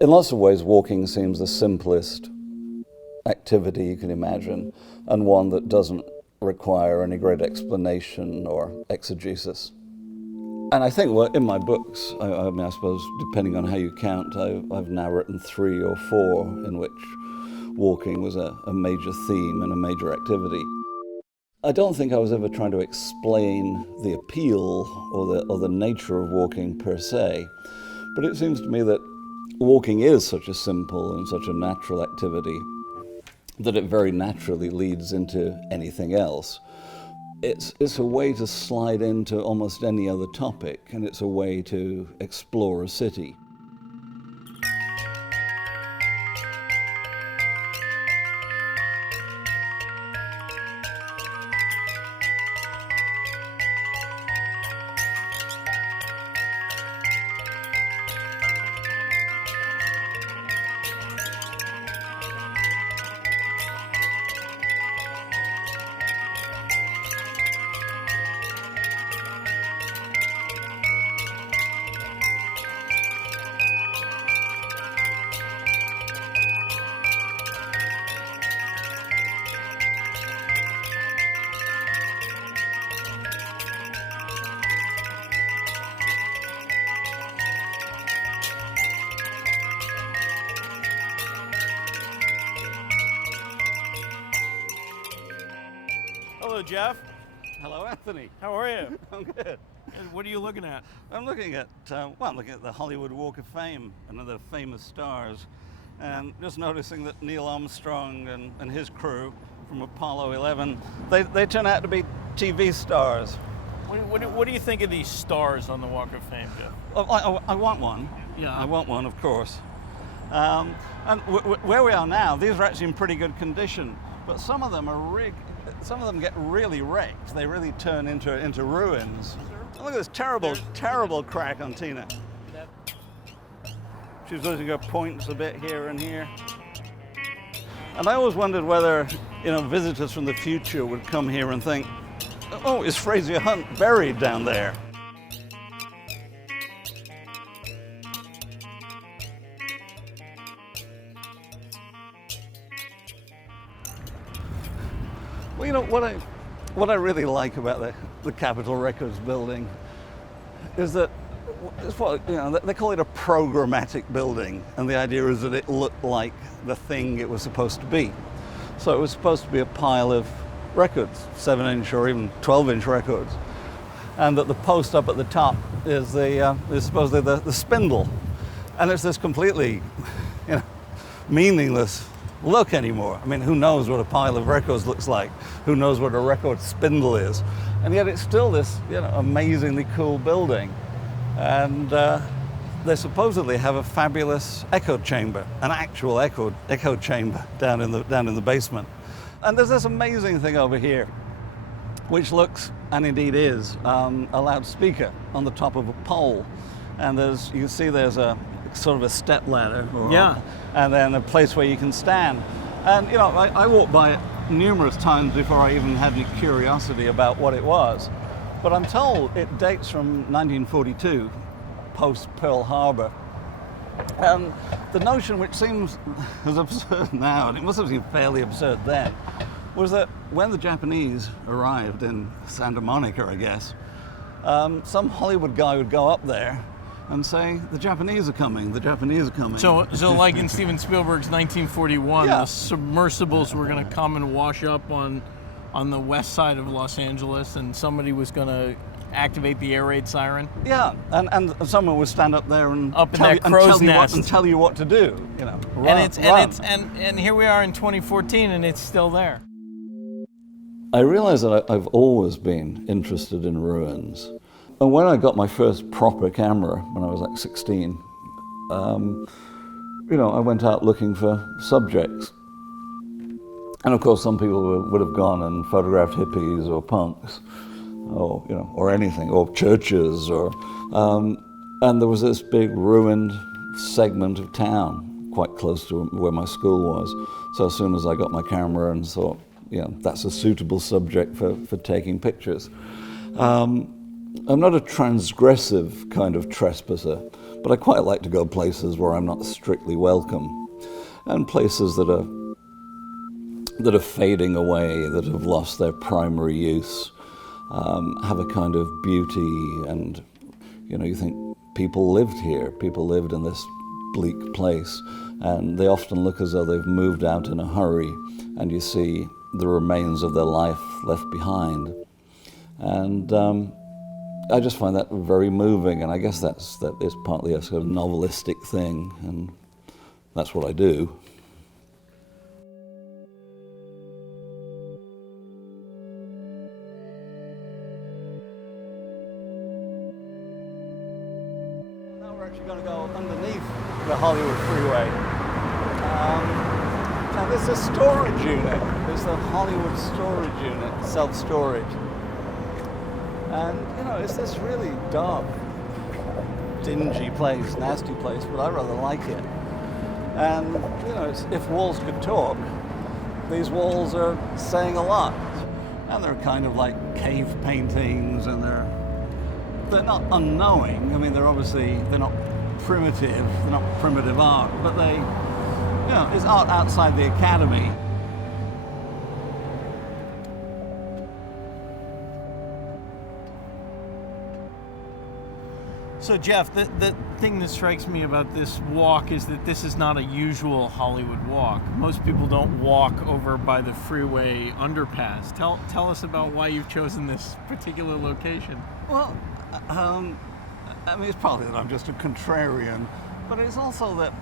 In lots of ways, walking seems the simplest activity you can imagine, and one that doesn't require any great explanation or exegesis. And I think, well, in my books, I mean, I suppose, depending on how you count, I've now written 3 or 4 in which walking was a major theme and a major activity. I don't think I was ever trying to explain the appeal or the nature of walking per se, but it seems to me that walking is such a simple and such a natural activity that it very naturally leads into anything else. It's a way to slide into almost any other topic, and it's a way to explore a city. Hello, Geoff. Hello, Anthony. How are you? I'm good. And what are you looking at? I'm looking at the Hollywood Walk of Fame and other famous stars, and just noticing that Neil Armstrong and his crew from Apollo 11, they turn out to be TV stars. What do you think of these stars on the Walk of Fame, Geoff? Oh, I want one. Yeah. I want one, of course. And where we are now, these are actually in pretty good condition, but some of them get really wrecked. They really turn into ruins. Look at this terrible crack on Tina. She's losing her points a bit here and here. And I always wondered whether, visitors from the future would come here and think, oh, is Fraser Hunt buried down there? Well, what I really like about the Capitol Records building is that they call it a programmatic building, and the idea is that it looked like the thing it was supposed to be. So it was supposed to be a pile of records, 7-inch or even 12-inch records, and that the post up at the top is supposedly the spindle, and it's this completely, meaningless look anymore. I mean, who knows what a pile of records looks like? Who knows what a record spindle is? And yet it's still this, amazingly cool building. And they supposedly have a fabulous echo chamber, an actual echo chamber down in the basement. And there's this amazing thing over here, which looks, and indeed is, a loudspeaker on the top of a pole. And you can see there's a sort of a step ladder, and then a place where you can stand. And I walked by it numerous times before I even had any curiosity about what it was. But I'm told it dates from 1942, post Pearl Harbor. And the notion, which seems as absurd now, and it must have seemed fairly absurd then, was that when the Japanese arrived in Santa Monica, I guess, some Hollywood guy would go up there and say, the Japanese are coming, the Japanese are coming. So like in Steven Spielberg's 1941, Yeah. the submersibles were going to come and wash up on the west side of Los Angeles, and somebody was going to activate the air raid siren? Yeah, and someone would stand up there and Up in that crow's nest. tell you what to do, Run. And here we are in 2014, and it's still there. I realize that I've always been interested in ruins. And when I got my first proper camera, when I was like 16, I went out looking for subjects. And of course, some people would have gone and photographed hippies or punks, or anything, or churches, and there was this big ruined segment of town quite close to where my school was. So as soon as I got my camera and thought, that's a suitable subject for taking pictures. I'm not a transgressive kind of trespasser, but I quite like to go places where I'm not strictly welcome, and places that are fading away, that have lost their primary use, have a kind of beauty, and you think people lived here, people lived in this bleak place, and they often look as though they've moved out in a hurry, and you see the remains of their life left behind. And I just find that very moving, and I guess that is partly a sort of novelistic thing, and that's what I do. Now we're actually going to go underneath the Hollywood freeway. And this is a storage unit. It's the Hollywood storage unit, self-storage. And, it's this really dark, dingy place, nasty place, but I rather like it. And, if walls could talk, these walls are saying a lot. And they're kind of like cave paintings, and they're not unknowing. I mean, they're not primitive art, but it's art outside the academy. So Geoff, the thing that strikes me about this walk is that this is not a usual Hollywood walk. Most people don't walk over by the freeway underpass. Tell us about why you've chosen this particular location. Well, it's probably that I'm just a contrarian, but it's also that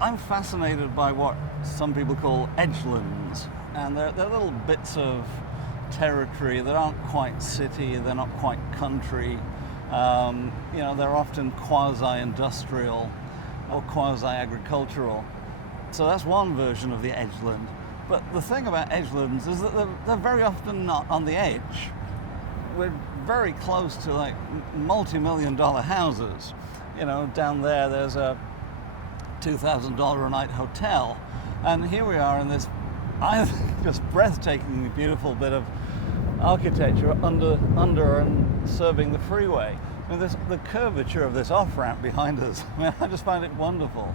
I'm fascinated by what some people call edgelands, and they're little bits of territory that aren't quite city, they're not quite country. They're often quasi-industrial or quasi-agricultural. So that's one version of the edgeland. But the thing about edgelands is that they're very often not on the edge. We're very close to like multi-million-dollar houses. Down there's a $2,000 a night hotel. And here we are in this, I think, just breathtakingly beautiful bit of architecture under and serving the freeway. I mean, the curvature of this off-ramp behind us, I just find it wonderful.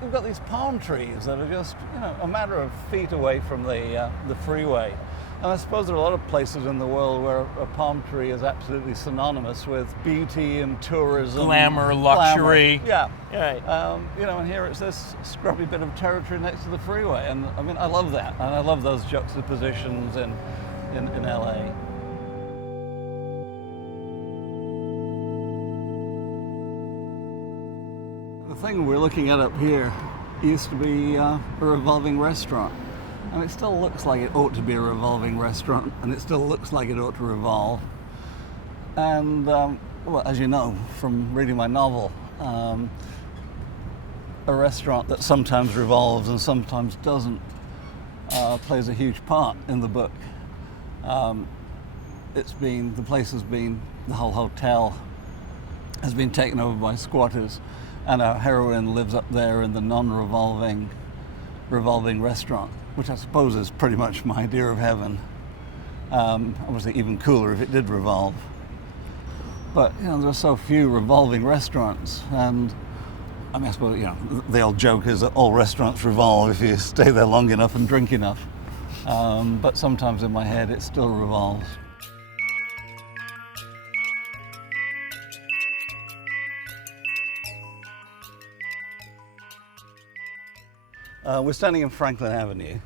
We've got these palm trees that are just, a matter of feet away from the freeway. And I suppose there are a lot of places in the world where a palm tree is absolutely synonymous with beauty and tourism. Glamour, luxury. Yeah. Right. And here it's this scrubby bit of territory next to the freeway. And I love that. And I love those juxtapositions in LA. The thing we're looking at up here used to be a revolving restaurant, and it still looks like it ought to be a revolving restaurant, and it still looks like it ought to revolve. And as you know from reading my novel, a restaurant that sometimes revolves and sometimes doesn't plays a huge part in the book. The whole hotel has been taken over by squatters, and our heroine lives up there in the revolving restaurant, which I suppose is pretty much my idea of heaven. Obviously even cooler if it did revolve. But there are so few revolving restaurants, and I suppose the old joke is that all restaurants revolve if you stay there long enough and drink enough. But sometimes in my head it still revolves. We're standing in Franklin Avenue,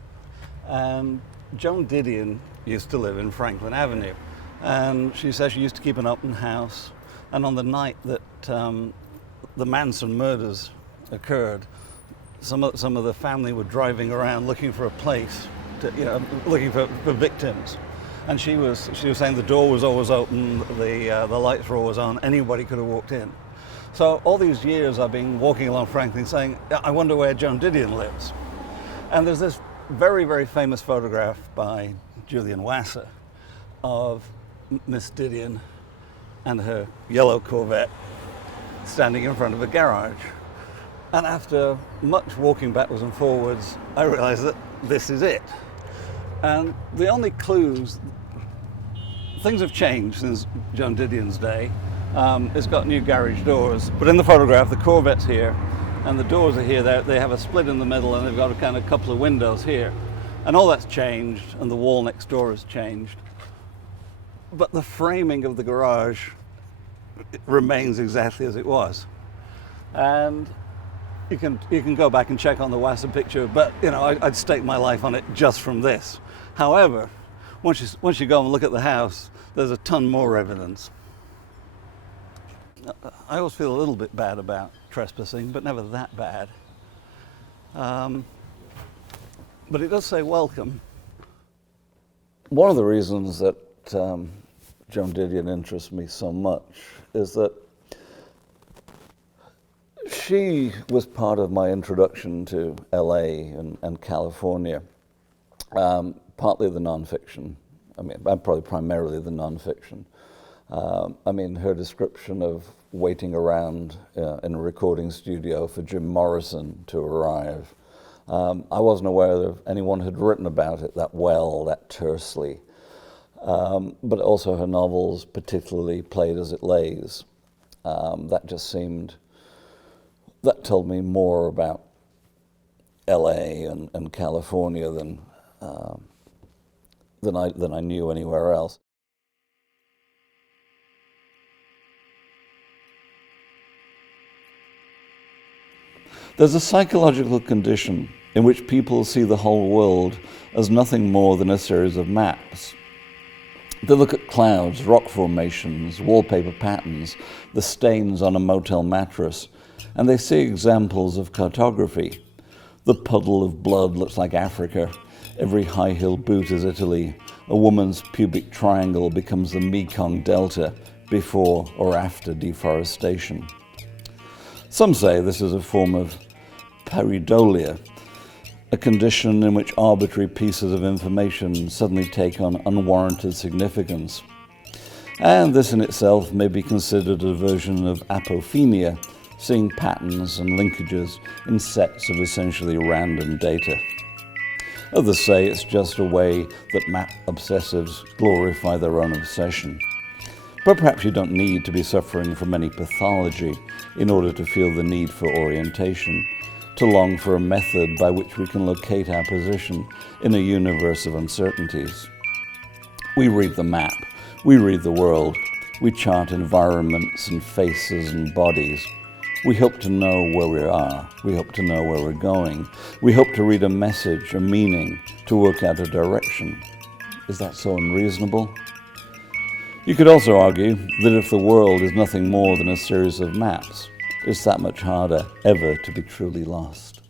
and Joan Didion used to live in Franklin Avenue, and she says she used to keep an open house, and on the night that the Manson murders occurred, some of the family were driving around looking for a place looking for victims, and she was saying the door was always open, the lights were always on, anybody could have walked in. So all these years I've been walking along Franklin saying, I wonder where Joan Didion lives. And there's this very, very famous photograph by Julian Wasser of Miss Didion and her yellow Corvette standing in front of a garage. And after much walking backwards and forwards, I realized that this is it. And the only clues things have changed since Joan Didion's day. It's got new garage doors, but in the photograph the Corvette's here and the doors are here. They have a split in the middle and they've got a kind of couple of windows here, and all that's changed, and the wall next door has changed, but the framing of the garage remains exactly as it was. And you can go back and check on the Wasser picture, but you know, I'd stake my life on it just from this. However, once you go and look at the house, there's a ton more evidence. I always feel a little bit bad about trespassing, but never that bad. But it does say welcome. One of the reasons that Joan Didion interests me so much is that she was part of my introduction to LA and California, partly the nonfiction. I mean, probably primarily the nonfiction. I mean, her description of waiting around in a recording studio for Jim Morrison to arrive. I wasn't aware that anyone had written about it that well, that tersely. But also her novels, particularly Played as It Lays. That just seemed, that told me more about LA and California than I knew anywhere else. There's a psychological condition in which people see the whole world as nothing more than a series of maps. They look at clouds, rock formations, wallpaper patterns, the stains on a motel mattress, and they see examples of cartography. The puddle of blood looks like Africa. Every high heel boot is Italy. A woman's pubic triangle becomes the Mekong Delta before or after deforestation. Some say this is a form of pareidolia, a condition in which arbitrary pieces of information suddenly take on unwarranted significance. And this in itself may be considered a version of apophenia, seeing patterns and linkages in sets of essentially random data. Others say it's just a way that map obsessives glorify their own obsession. But perhaps you don't need to be suffering from any pathology in order to feel the need for orientation, to long for a method by which we can locate our position in a universe of uncertainties. We read the map, we read the world, we chart environments and faces and bodies. We hope to know where we are, we hope to know where we're going, we hope to read a message, a meaning, to work out a direction. Is that so unreasonable? You could also argue that if the world is nothing more than a series of maps, it's that much harder ever to be truly lost.